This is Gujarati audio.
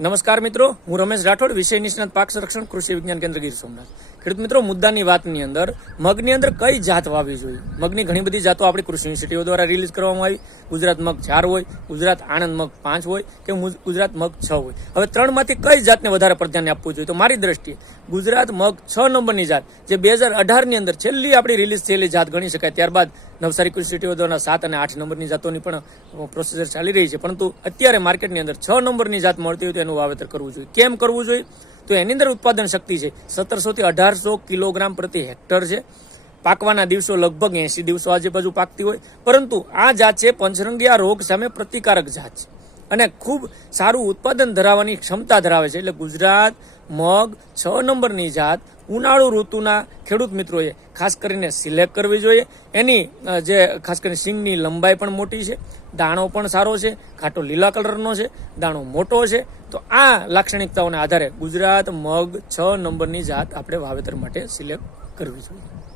નમસ્કાર મિત્રો, હું રમેશ રાઠોડ, વિષય નિષ્ણાત પાક સંરક્ષણ કૃષિ વિજ્ઞાન કેન્દ્ર ગીર સોમનાથ. ખેડૂત મિત્રો, મુદ્દાની વાતની અંદર મગની અંદર કઈ જાત વાવવી જોઈએ. મગની ઘણી બધી જાતો આપણી કૃષિ યુનિવર્સિટીઓ દ્વારા રિલીઝ કરવામાં આવી. ગુજરાત મગ 4 હોય, ગુજરાત આણંદ મગ 5 હોય કે ગુજરાત મગ 6 હોય. હવે ત્રણમાંથી કઈ જાતને વધારે પ્રાધાન્ય આપવું જોઈએ? તો મારી દ્રષ્ટિએ ગુજરાત મગ 6 નંબરની જાત, જે 2018ની અંદર છેલ્લી આપણી રિલીઝ થયેલી જાત ગણી શકાય. ત્યારબાદ નવસારી કૃષિ યુનિવર્સિટીઓ દ્વારા 7 અને 8 નંબરની જાતોની પણ પ્રોસેસર ચાલી રહી છે, પરંતુ અત્યારે માર્કેટની અંદર 6 નંબરની જાત મળતી હોય તો એનું વાવેતર કરવું જોઈએ. કેમ કરવું જોઈએ? તો એની અંદર ઉત્પાદન શક્તિ છે 1700 થી 1800 કિલોગ્રામ પ્રતિ હેક્ટર છે. પાકવાના દિવસો લગભગ 80 દિવસો આજુબાજુ પાકતી હોય, પરંતુ આ જાત છે પંચરંગિયા રોગ સામે પ્રતિકારક જાત છે અને ખૂબ સારું ઉત્પાદન ધરાવવાની ક્ષમતા ધરાવે છે. એટલે ગુજરાત મગ 6 નંબરની જાત ઉનાળુ ઋતુના ખેડૂત મિત્રોએ ખાસ કરીને સિલેક્ટ કરવી જોઈએ. એની જે ખાસ કરીને સિંગની લંબાઈ પણ મોટી છે, દાણો પણ સારો છે, ઘાટો લીલા કલરનો છે, દાણો મોટો છે. તો આ લાક્ષણિકતાઓના આધારે ગુજરાત મગ 6 નંબરની જાત આપણે વાવેતર માટે સિલેક્ટ કરવી જોઈએ.